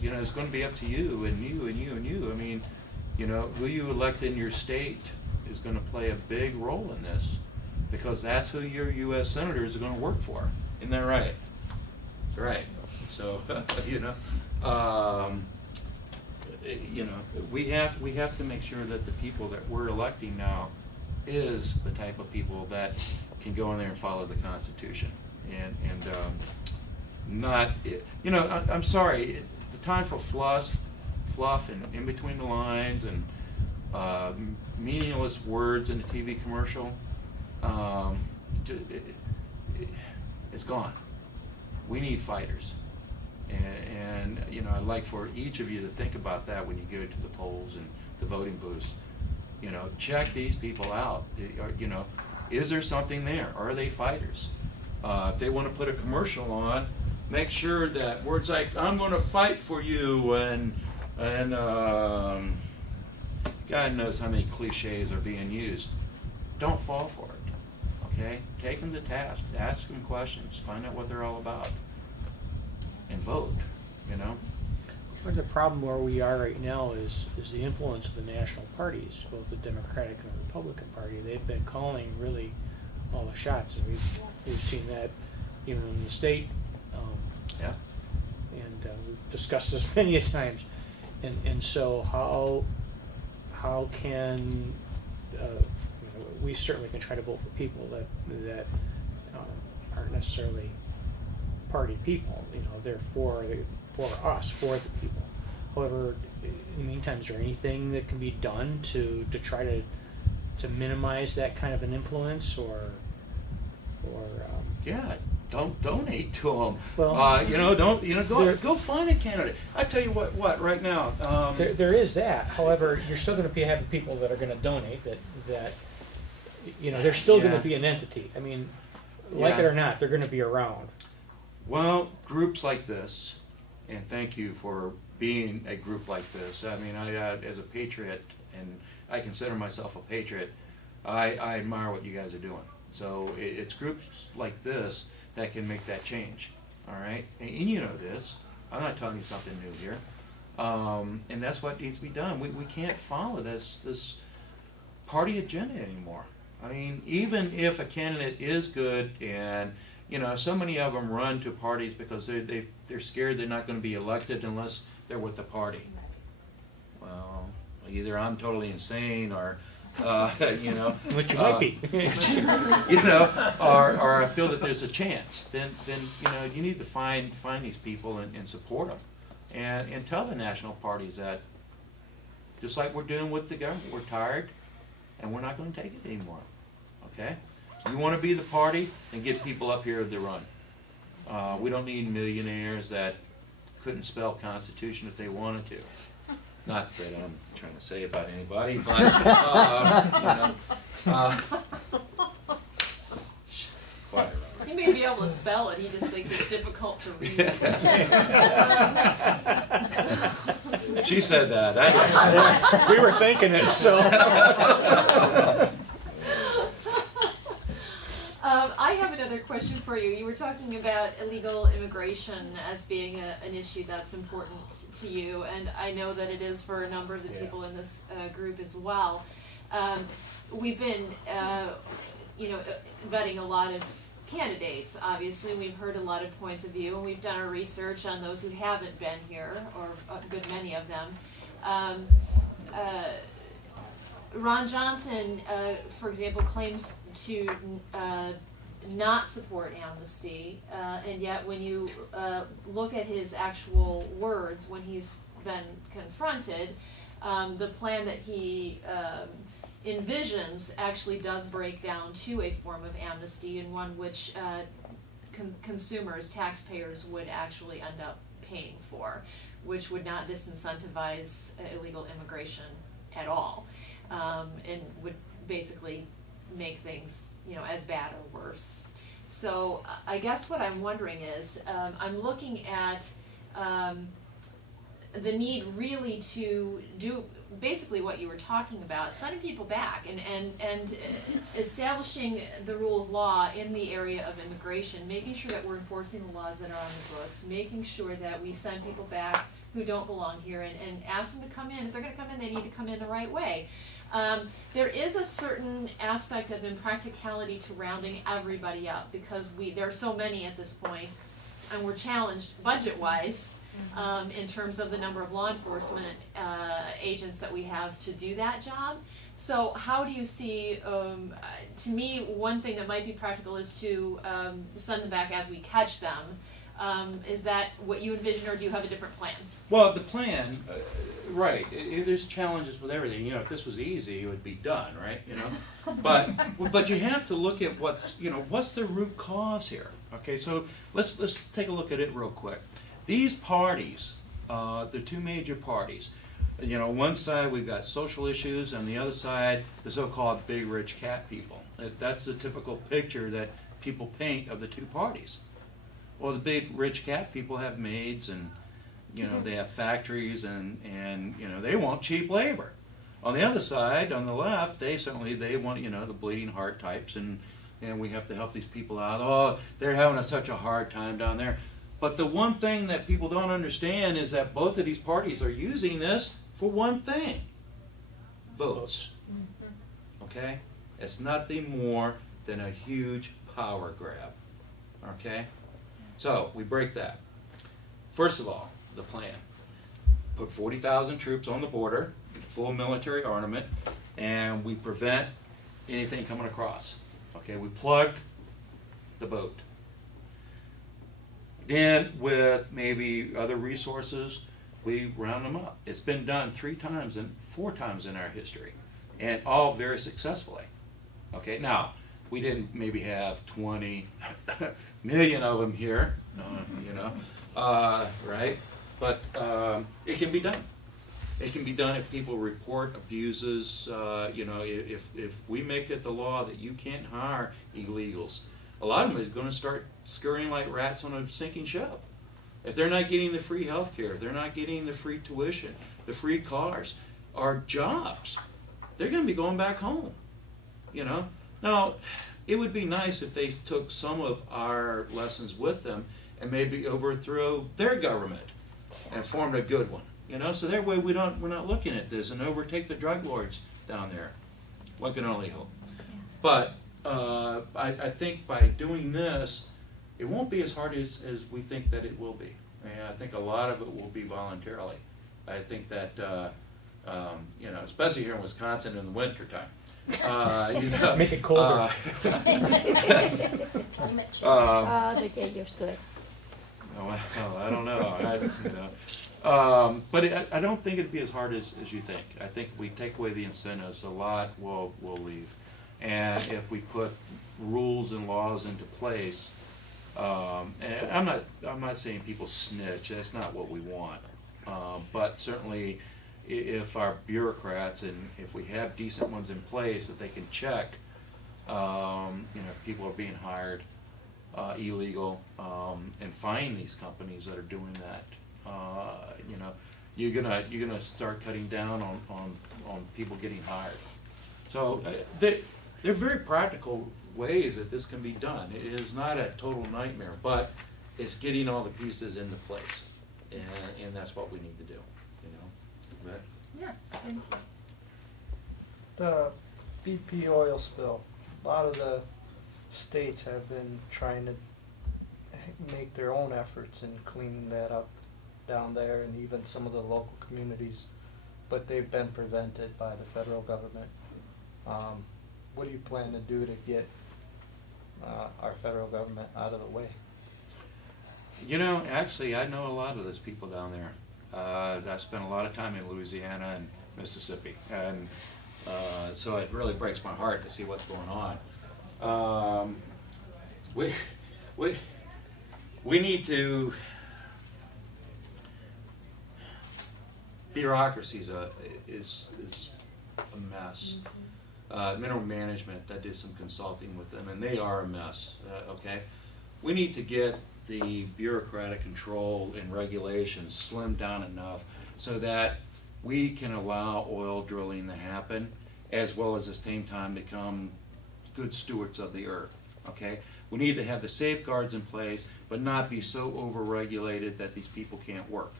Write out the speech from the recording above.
you know, it's going to be up to you and you and you and you. I mean, you know, who you elect in your state is going to play a big role in this, because that's who your U.S. senators are going to work for. Isn't that right? That's right. So, you know, we have to make sure that the people that we're electing now is the type of people that can go in there and follow the Constitution, and not, you know, I'm sorry, the time for fluff and in between the lines and meaningless words in a TV commercial, it's gone. We need fighters. And you know, I'd like for each of you to think about that when you go to the polls and the voting booths. You know, check these people out. You know, is there something there? Are they fighters? If they want to put a commercial on, make sure that words like "I'm going to fight for you" and God knows how many cliches are being used. Don't fall for it. Okay, take them to task. Ask them questions. Find out what they're all about. And vote, you know. Part of the problem where we are right now is the influence of the national parties, both the Democratic and the Republican Party. They've been calling really all the shots, and we've seen that even in the state. Yeah. And we've discussed this many a times. And so how can you know, we certainly can try to vote for people that aren't necessarily party people, you know, they're for us, for the people. However, in the meantime, is there anything that can be done to try to minimize that kind of an influence, or yeah, don't donate to them. Well, Go find a candidate. I tell you what right now. there is that. However, you're still going to have people that are going to donate. That you know, they're still going to be an entity. I mean, like it or not, they're going to be around. Well, groups like this, and thank you for being a group like this. I mean, I as a patriot, and I consider myself a patriot, I admire what you guys are doing. So it's groups like this that can make that change, all right? And you know this. I'm not telling you something new here. And that's what needs to be done. We can't follow this party agenda anymore. I mean, even if a candidate is good, and you know, so many of them run to parties because they're scared they're not going to be elected unless they're with the party. Well, either I'm totally insane, or you know, Which you might be. you know, or I feel that there's a chance. Then you know, you need to find these people and support them, and tell the national parties that, just like we're doing with the government, we're tired, and we're not going to take it anymore. Okay. You want to be the party, and get people up here to run. We don't need millionaires that couldn't spell Constitution if they wanted to. Not that I'm trying to say about anybody, but quiet. He may be able to spell it, he just thinks it's difficult to read. She said that. We were thinking it, so. I have another question for you. You were talking about illegal immigration as being an issue that's important to you, and I know that it is for a number of the people in this group as well. We've been, vetting a lot of candidates. Obviously, we've heard a lot of points of view, and we've done our research on those who haven't been here, or a good many of them. Ron Johnson, for example, claims to not support amnesty, and yet when you look at his actual words when he's been confronted, the plan that he envisions actually does break down to a form of amnesty, and one which consumers, taxpayers, would actually end up paying for, which would not disincentivize illegal immigration at all, and would basically make things, as bad or worse. So I guess what I'm wondering is, I'm looking at the need really to do basically what you were talking about, sending people back and establishing the rule of law in the area of immigration, making sure that we're enforcing the laws that are on the books, making sure that we send people back who don't belong here and ask them to come in. If they're gonna come in, they need to come in the right way. There is a certain aspect of impracticality to rounding everybody up, because there are so many at this point, and we're challenged budget-wise, in terms of the number of law enforcement, agents that we have to do that job. So how do you see, to me, one thing that might be practical is to, send them back as we catch them. Is that what you envision, or do you have a different plan? Well, the plan, right, there's challenges with everything, you know, if this was easy, it would be done, right, you know? But you have to look at what's the root cause here, okay? So let's take a look at it real quick. These parties, the two major parties, you know, one side we've got social issues, and the other side, the so-called big rich cat people. That's the typical picture that people paint of the two parties. Well, the big rich cat people have maids, and you know, they have factories, and you know, they want cheap labor. On the other side, on the left, they want, you know, the bleeding heart types, and we have to help these people out. Oh, they're having such a hard time down there. But the one thing that people don't understand is that both of these parties are using this for one thing: votes. Okay? It's nothing more than a huge power grab. Okay? So, we break that. First of all, the plan. Put 40,000 troops on the border, full military armament, and we prevent anything coming across. Okay, we plug the boat. Then, with maybe other resources, we round them up. It's been done 4 times in our history, and all very successfully. Okay, now, we didn't maybe have 20 million of them here, you know, right? But it can be done. It can be done if people report abuses. You know, if we make it the law that you can't hire illegals, a lot of them are going to start scurrying like rats on a sinking ship. If they're not getting the free health care, if they're not getting the free tuition, the free cars, or jobs, they're going to be going back home. You know? Now, it would be nice if they took some of our lessons with them and maybe overthrew their government and formed a good one. You know, so that way we're not looking at this and overtake the drug lords down there. One can only hope. But I think by doing this, it won't be as hard as we think that it will be. And I think a lot of it will be voluntarily. I think that, you know, especially here in Wisconsin in the wintertime, you know, Make it colder. They get used to it. well, I don't know. You know. But I don't think it'd be as hard as you think. I think if we take away the incentives, a lot will leave. And if we put rules and laws into place, and I'm not saying people snitch. That's not what we want. But certainly, if our bureaucrats and if we have decent ones in place that they can check, you know, if people are being hired illegal, and find these companies that are doing that, you know, you're gonna start cutting down on people getting hired. So they're very practical ways that this can be done. It is not a total nightmare, but it's getting all the pieces into place, and that's what we need to do. You know. Right? Yeah, thank you. The BP oil spill. A lot of the states have been trying to make their own efforts in cleaning that up down there, and even some of the local communities, but they've been prevented by the federal government. What do you plan to do to get our federal government out of the way? You know, actually, I know a lot of those people down there. I've spent a lot of time in Louisiana and Mississippi, and so it really breaks my heart to see what's going on. We need to. Bureaucracy is a mess. Mineral management, I did some consulting with them, and they are a mess. Okay, we need to get the bureaucratic control and regulations slimmed down enough so that we can allow oil drilling to happen, as well as at the same time become good stewards of the earth. Okay, we need to have the safeguards in place, but not be so over-regulated that these people can't work.